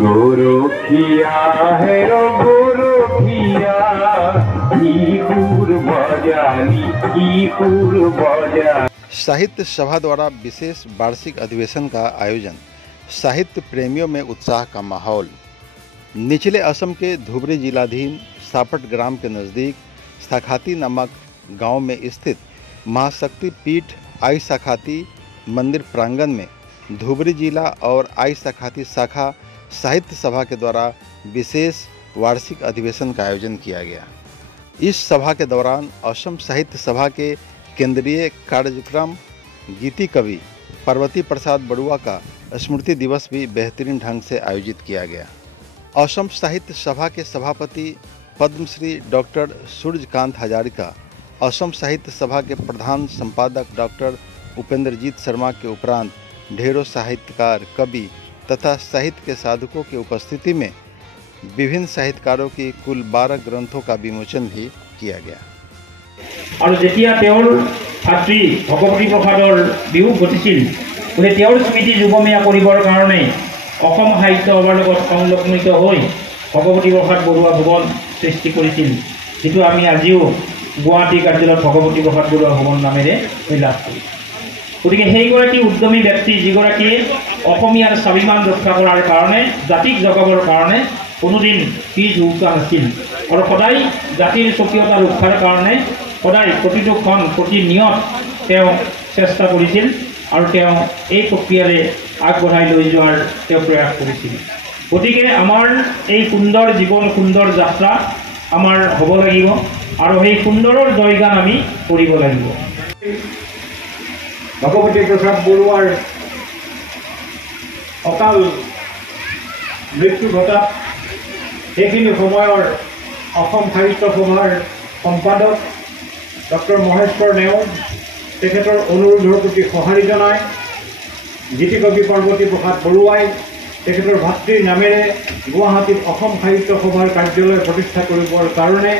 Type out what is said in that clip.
गोरखिया है रो गोरखिया साहित्य सभा द्वारा विशेष वार्षिक अधिवेशन का आयोजन। साहित्य प्रेमियों में उत्साह का माहौल। निचले असम के धुबरी जिलाधीन सापट ग्राम के नज़दीक साखाती नामक गांव में स्थित महाशक्ति पीठ आई साखाती मंदिर प्रांगण में धुबरी जिला और आई साखाती शाखा साहित्य सभा के द्वारा विशेष वार्षिक अधिवेशन का आयोजन किया गया। इस सभा के दौरान असम साहित्य सभा के केंद्रीय कार्यक्रम गीति कवि पार्वती प्रसाद बड़ुआ का स्मृति दिवस भी बेहतरीन ढंग से आयोजित किया गया। असम साहित्य सभा के सभापति पद्मश्री डॉक्टर सूर्यकांत हजारिका, असम साहित्य सभा के प्रधान संपादक डॉक्टर उपेंद्रजीत शर्मा के उपरांत ढेरों साहित्यकार, कवि तथा साहित्य के साधकों की उपस्थिति में विभिन्न साहित्यकारों की कुल 12 ग्रंथों का विमोचन भी किया गया। और जेतिया तेवर भातृ भगवती प्रसादर वियोग घटिছিল गए तेवर स्मृति जुगमिया करिबर कारणे অসম সাহিত্য সভাৰ লগত সংলগ্নিত হৈ ভগৱতী প্ৰসাদ বৰুৱা ভৱন সৃষ্টি কৰিছিল, যেটো আমি আজিও গুৱাহাটী কাৰ্যালয়ত ভগৱতী প্ৰসাদ বৰুৱা ভৱন নামেৰে লাভ কৰিছোঁ। গতিকে সেইগৰাকী উদ্যমী ব্যক্তি যিগৰাকীয়ে অসমীয়াৰ স্বাভিমান ৰক্ষা কৰাৰ কাৰণে, জাতিক জগাবৰ কাৰণে কোনোদিন পিছ হুকা নাছিল আৰু সদায় জাতিৰ স্বকীয়তা ৰক্ষাৰ কাৰণে সদায় প্ৰতিটো ক্ষণ প্ৰতিনিয়ত তেওঁ চেষ্টা কৰিছিল আৰু তেওঁ এই প্ৰক্ৰিয়াৰে আগবঢ়াই লৈ যোৱাৰ তেওঁ প্ৰয়াস কৰিছিল। গতিকে আমাৰ এই সুন্দৰ জীৱন, সুন্দৰ যাত্ৰা আমাৰ হ'ব লাগিব আৰু সেই সুন্দৰৰ জয়গান আমি কৰিব লাগিব। ভগৱতী প্ৰসাদ বৰুৱাৰ অকাল মৃত্যু ঘটা সেইখিনি সময়ৰ অসম সাহিত্য সভাৰ সম্পাদক ডক্টৰ মহেশ্বৰ নেওগ তেখেতৰ অনুৰোধৰ প্ৰতি সঁহাৰি জনায় গীতিকবি পাৰ্বতী প্ৰসাদ বৰুৱাই তেখেতৰ ভাতৃৰ নামেৰে গুৱাহাটীত অসম সাহিত্য সভাৰ কাৰ্যালয় প্ৰতিষ্ঠা কৰিবৰ কাৰণে